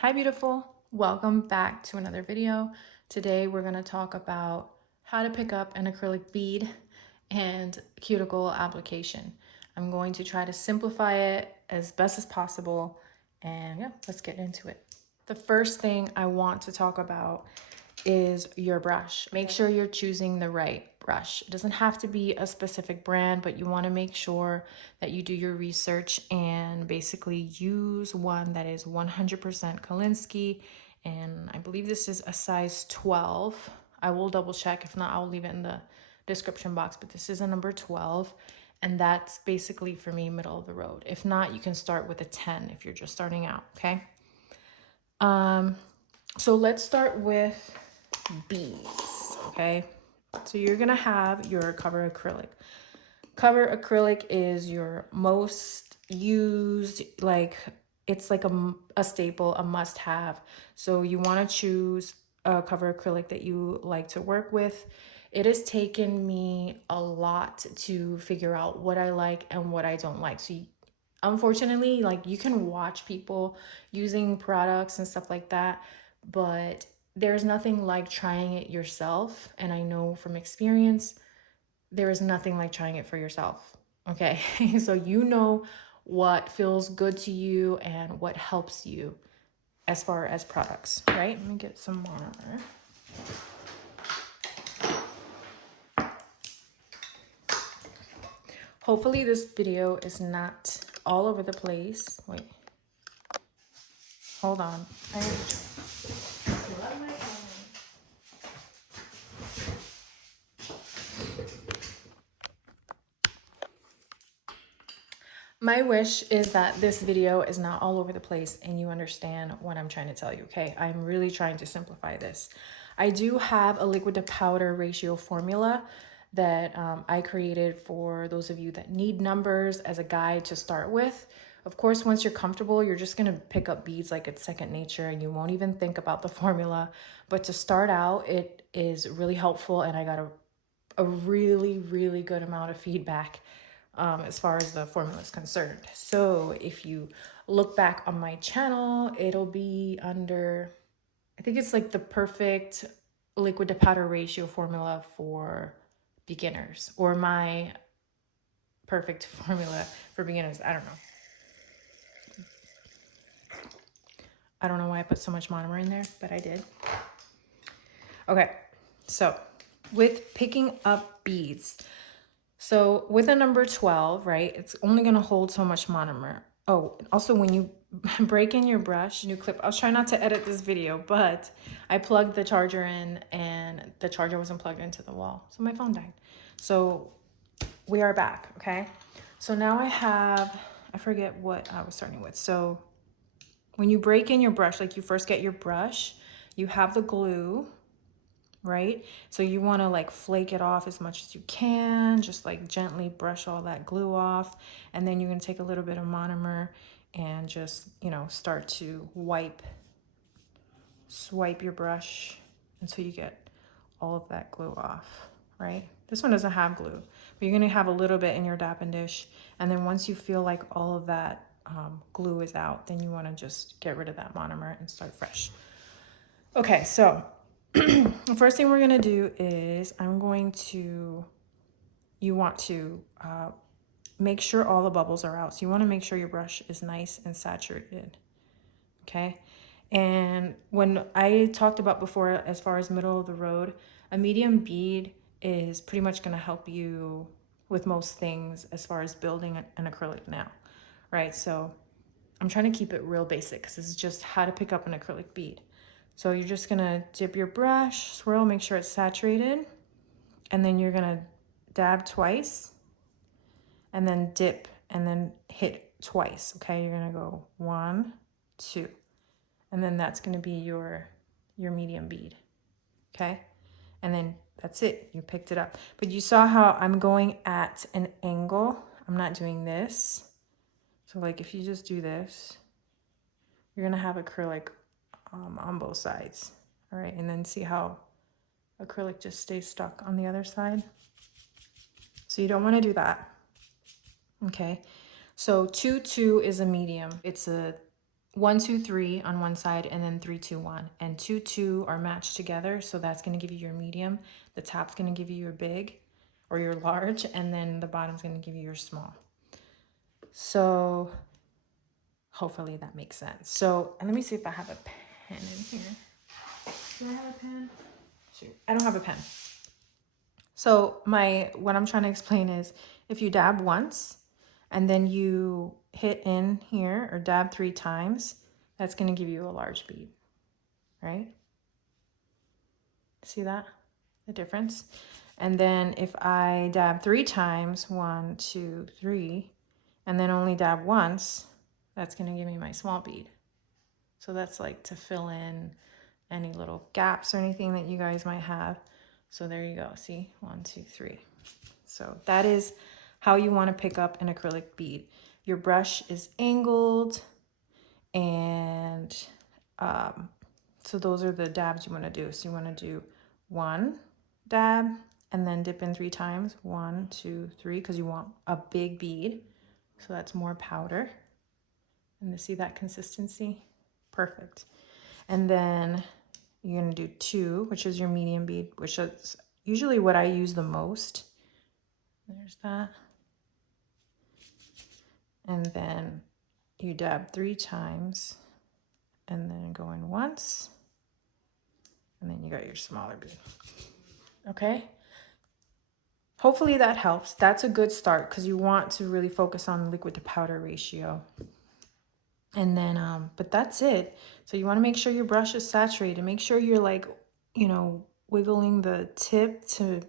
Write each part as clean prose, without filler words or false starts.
Hi beautiful, welcome back to another video. Today we're going to talk about how to pick up an acrylic bead and cuticle application. I'm going to try to simplify it as best as possible, and yeah, let's get into it. The first thing I want to talk about is your brush. Make sure you're choosing the right brush. It doesn't have to be a specific brand, but you want to make sure that you do your research and basically use one that is 100% Kolinsky. And I believe this is a size 12. I will double check. If not, I'll leave it in the description box, but this is a number 12. And that's basically for me middle of the road. If not, you can start with a 10 if you're just starting out, okay? So let's start with beads, okay? So you're gonna have your cover acrylic. Cover acrylic is your most used, like it's like a staple, a must have. So you wanna choose a cover acrylic that you like to work with. It has taken me a lot to figure out what I like and what I don't like. So unfortunately, like you can watch people using products and stuff like that, but there's nothing like trying it yourself. And I know from experience, there is nothing like trying it for yourself. Okay. So you know what feels good to you and what helps you as far as products, right? Let me get some more. Hopefully this video is not all over the place. Wait, hold on. My wish is that this video is not all over the place and you understand what I'm trying to tell you, okay? I'm really trying to simplify this. I do have a liquid to powder ratio formula that I created for those of you that need numbers as a guide to start with. Of course, once you're comfortable, you're just gonna pick up beads like it's second nature and you won't even think about the formula. But to start out, it is really helpful, and I got a really, really good amount of feedback as far as the formula is concerned. So if you look back on my channel, it'll be under, I think it's like the perfect liquid to powder ratio formula for beginners, or my perfect formula for beginners. I don't know. I don't know why I put so much monomer in there, but I did. Okay, so with picking up beads, so with a number 12, right, it's only going to hold so much monomer. Oh, also when you break in your brush, new clip, I'll try not to edit this video, but I plugged the charger in and the charger wasn't plugged into the wall. So my phone died. So we are back, okay? So now I forget what I was starting with. So when you break in your brush, like you first get your brush, you have the glue, right? So you want to like flake it off as much as you can, just like gently brush all that glue off. And then you're going to take a little bit of monomer and just, you know, start to swipe your brush until you get all of that glue off, right? This one doesn't have glue, but you're going to have a little bit in your dapping dish. And then once you feel like all of that glue is out, then you want to just get rid of that monomer and start fresh. Okay, so the first thing we're gonna do is you want to make sure all the bubbles are out. So you wanna make sure your brush is nice and saturated, okay? And when I talked about before, as far as middle of the road, a medium bead is pretty much gonna help you with most things as far as building an acrylic now, right? So I'm trying to keep it real basic because this is just how to pick up an acrylic bead. So you're just gonna dip your brush, swirl, make sure it's saturated, and then you're gonna dab twice, and then dip, and then hit twice, okay? You're gonna go 1, 2, and then that's gonna be your medium bead, okay? And then that's it, you picked it up. But you saw how I'm going at an angle. I'm not doing this. So like if you just do this, you're gonna have acrylic on both sides. All right, and then see how acrylic just stays stuck on the other side. So you don't want to do that. Okay, so 2-2 is a medium. It's a 1, 2, 3 on one side, and then 3, 2, 1. And 2, 2 are matched together, so that's going to give you your medium. The top's going to give you your big or your large, and then the bottom's going to give you your small. So hopefully that makes sense. So, and let me see if I have a pen in here. Do I have a pen? Shoot, I don't have a pen. So what I'm trying to explain is if you dab once and then you hit in here or dab 3 times, that's going to give you a large bead, right? See that? The difference? And then if I dab 3 times, 1, 2, 3, and then only dab once, that's going to give me my small bead. So that's like to fill in any little gaps or anything that you guys might have. So there you go. See, 1, 2, 3. So that is how you want to pick up an acrylic bead. Your brush is angled, and so those are the dabs you want to do. So you want to do 1 dab and then dip in 3 times. 1, 2, 3, because you want a big bead. So that's more powder. And to see that consistency? Perfect. And then you're going to do 2, which is your medium bead, which is usually what I use the most. There's that. And then you dab 3 times and then go in once. And then you got your smaller bead. Okay? Hopefully that helps. That's a good start because you want to really focus on liquid to powder ratio. And then, but that's it. So you want to make sure your brush is saturated. Make sure you're like, you know, wiggling the tip to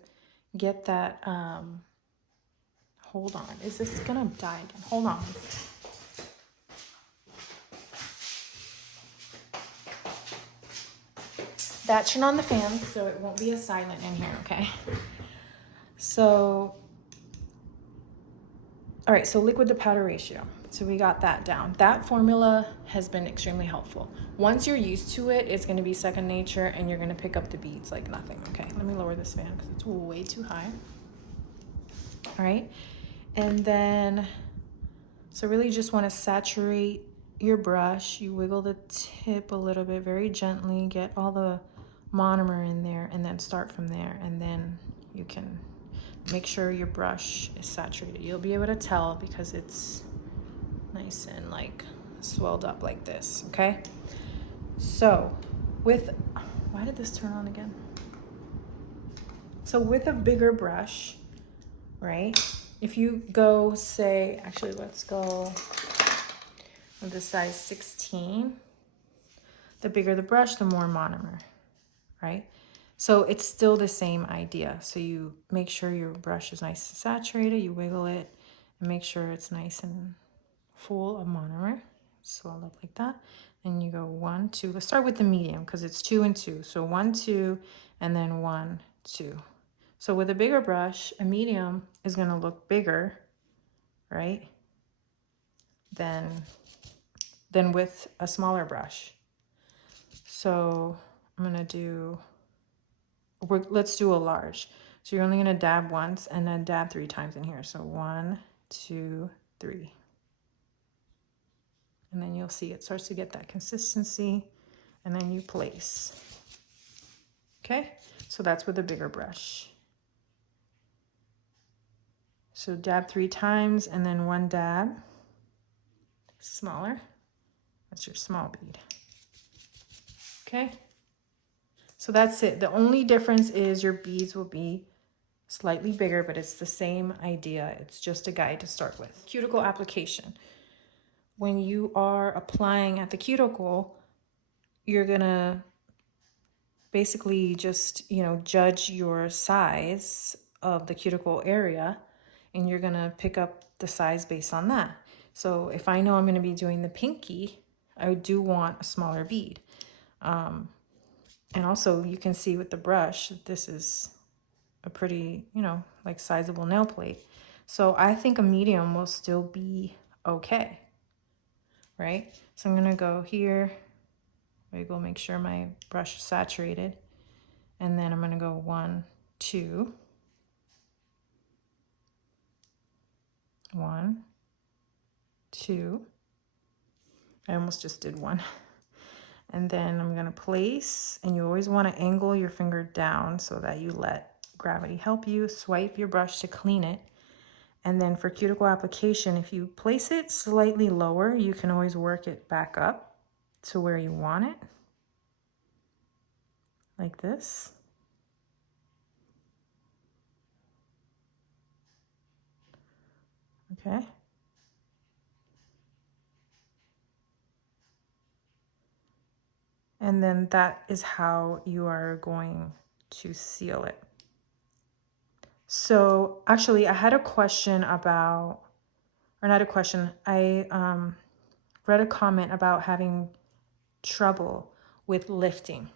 get that, hold on. Is this gonna die again? Hold on. That turn on the fan so it won't be as silent in here, okay? So, all right, so liquid to powder ratio. So we got that down. That formula has been extremely helpful. Once you're used to it, it's gonna be second nature and you're gonna pick up the beads like nothing. Okay, let me lower this fan because it's way too high. All right, and then, so really just wanna saturate your brush. You wiggle the tip a little bit, very gently, get all the monomer in there and then start from there. And then you can make sure your brush is saturated. You'll be able to tell because it's nice and like swelled up like this, okay? So with, why did this turn on again? So with a bigger brush, right? If you go say, actually let's go with the size 16. The bigger the brush, the more monomer, right? So it's still the same idea. So you make sure your brush is nice and saturated, you wiggle it and make sure it's nice and full of monomer, swell up like that. And you go 1, 2, let's start with the medium because it's 2 and 2. So 1, 2, and then 1, 2. So with a bigger brush, a medium is gonna look bigger, right? Than with a smaller brush. So I'm gonna do, let's do a large. So you're only gonna dab once and then dab 3 times in here. So 1, 2, 3. And then you'll see it starts to get that consistency and then you place. Okay, so that's with a bigger brush. So dab 3 times and then 1 dab, smaller. That's your small bead. Okay, so that's it. The only difference is your beads will be slightly bigger, but it's the same idea. It's just a guide to start with. Cuticle application. When you are applying at the cuticle, you're gonna basically just, you know, judge your size of the cuticle area and you're gonna pick up the size based on that. So if I know I'm gonna be doing the pinky, I do want a smaller bead. And also you can see with the brush, this is a pretty, you know, like sizable nail plate. So I think a medium will still be okay, right? So I'm gonna go here, wiggle, make sure my brush is saturated. And then I'm gonna go 1, 2, 1, 2. I almost just did one. And then I'm gonna place, and you always wanna angle your finger down so that you let gravity help you. Swipe your brush to clean it. And then for cuticle application, if you place it slightly lower, you can always work it back up to where you want it, like this. Okay. And then that is how you are going to seal it. So actually I had a question about, or not a question, I read a comment about having trouble with lifting.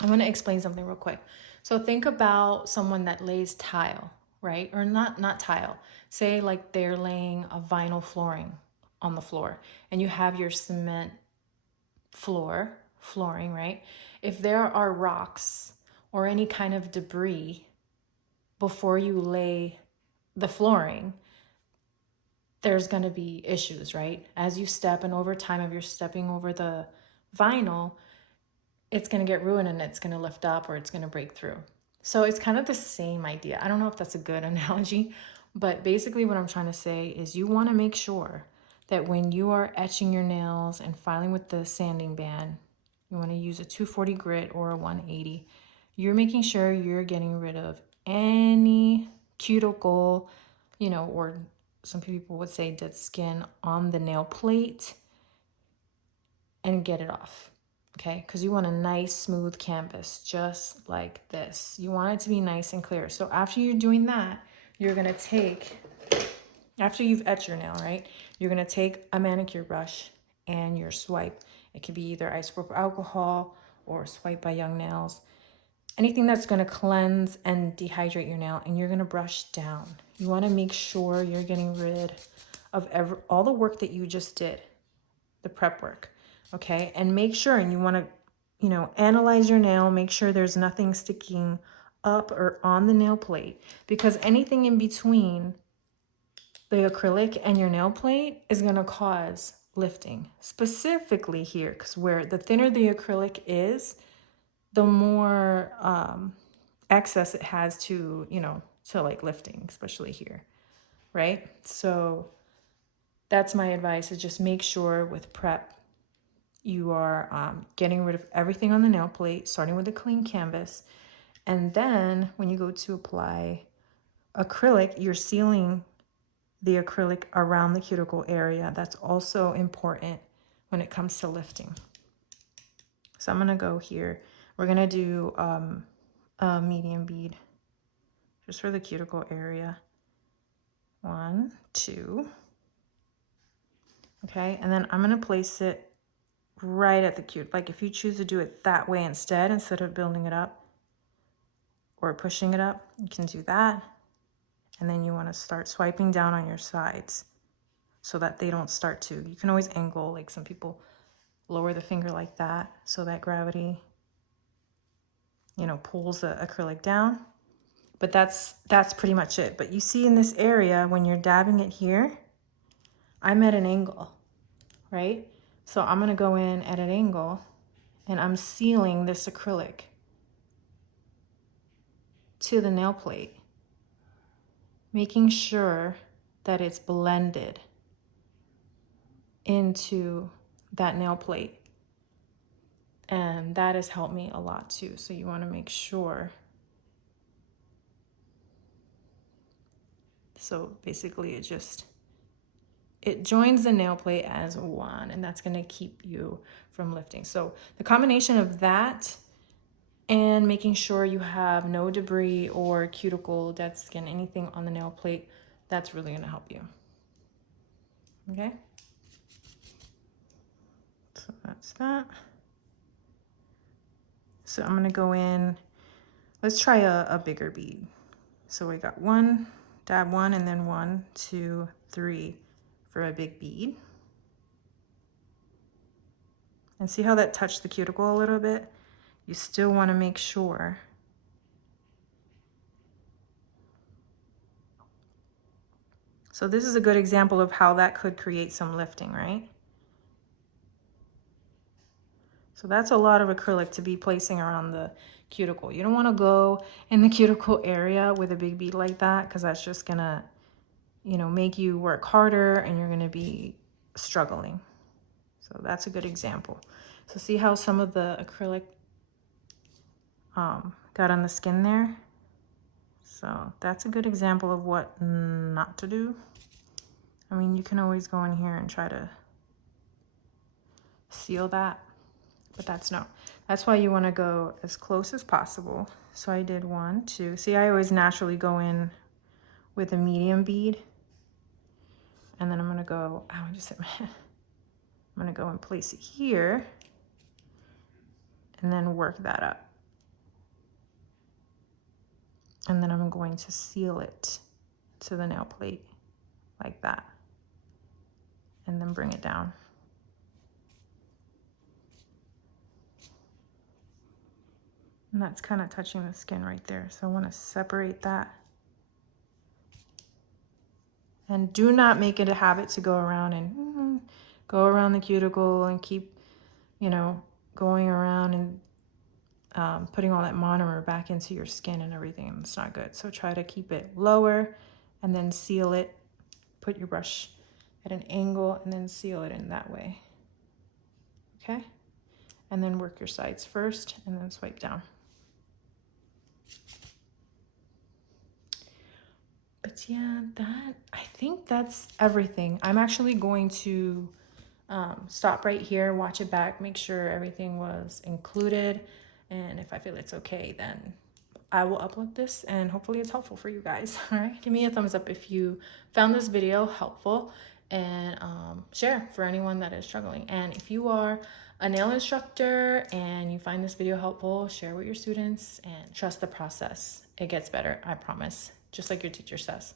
I'm going to explain something real quick. So think about someone that lays tile, right? Or not tile. Say like they're laying a vinyl flooring on the floor, and you have your cement flooring, right? If there are rocks or any kind of debris before you lay the flooring, there's going to be issues, right? As you step, and over time, if you're stepping over the vinyl, it's going to get ruined and it's going to lift up or it's going to break through. So it's kind of the same idea. I don't know if that's a good analogy, but basically what I'm trying to say is you want to make sure that when you are etching your nails and filing with the sanding band, you want to use a 240 grit or a 180. You're making sure you're getting rid of any cuticle, you know, or some people would say dead skin on the nail plate, and get it off. Okay, because you want a nice smooth canvas just like this. You want it to be nice and clear. So after you're doing that, you're gonna take, after you've etched your nail, right, you're gonna take a manicure brush and your swipe. It could be either isopropyl alcohol or swipe by Young Nails, anything that's gonna cleanse and dehydrate your nail, and you're gonna brush down. You wanna make sure you're getting rid of all the work that you just did, the prep work. Okay, and make sure, and you want to, you know, analyze your nail, make sure there's nothing sticking up or on the nail plate, because anything in between the acrylic and your nail plate is going to cause lifting, specifically here, because where the thinner the acrylic is, the more excess it has to, you know, to like lifting, especially here, right? So that's my advice, is just make sure with prep you are getting rid of everything on the nail plate, starting with a clean canvas. And then when you go to apply acrylic, you're sealing the acrylic around the cuticle area. That's also important when it comes to lifting. So I'm gonna go here. We're gonna do a medium bead just for the cuticle area. 1, 2. Okay, and then I'm gonna place it right at the cuticle. Like if you choose to do it that way instead of building it up or pushing it up, you can do that. And then you want to start swiping down on your sides so that they don't start to, you can always angle, like some people lower the finger like that so that gravity, you know, pulls the acrylic down. But that's pretty much it. But you see in this area, when you're dabbing it here, I'm at an angle, right? So I'm going to go in at an angle and I'm sealing this acrylic to the nail plate, making sure that it's blended into that nail plate. And that has helped me a lot too. So you want to make sure. So basically it joins the nail plate as one, and that's going to keep you from lifting. So the combination of that and making sure you have no debris or cuticle, dead skin, anything on the nail plate, that's really going to help you. Okay? So that's that. So I'm going to go in, let's try a bigger bead. So we got one, dab one, and then 1, 2, 3 for a big bead. And see how that touched the cuticle a little bit? You still want to make sure so this is a good example of how that could create some lifting, right? So that's a lot of acrylic to be placing around the cuticle. You don't want to go in the cuticle area with a big bead like that, because that's just gonna, you know, make you work harder and you're gonna be struggling. So that's a good example. So see how some of the acrylic got on the skin there? So that's a good example of what not to do. I mean, you can always go in here and try to seal that, but that's why you want to go as close as possible. So I did 1, 2. See, I always naturally go in with a medium bead, and then I'm going to go, oh, I just hit my head. I'm going to go and place it here and then work that up. And then I'm going to seal it to the nail plate like that, and then bring it down. And that's kind of touching the skin right there. So I want to separate that. And do not make it a habit to go around and go around the cuticle and keep, you know, going around and putting all that monomer back into your skin and everything. It's not good. So try to keep it lower and then seal it. Put your brush at an angle and then seal it in that way. Okay? And then work your sides first and then swipe down. But yeah, I think that's everything. I'm actually going to stop right here, watch it back, make sure everything was included. And if I feel it's okay, then I will upload this and hopefully it's helpful for you guys. All right, give me a thumbs up if you found this video helpful, and share for anyone that is struggling. And if you are a nail instructor and you find this video helpful, share with your students and trust the process. It gets better, I promise. Just like your teacher says,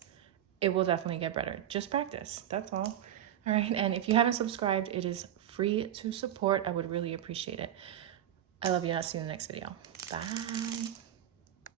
it will definitely get better. Just practice, that's all. All right, and if you haven't subscribed, it is free to support. I would really appreciate it. I love you, and I'll see you in the next video. Bye.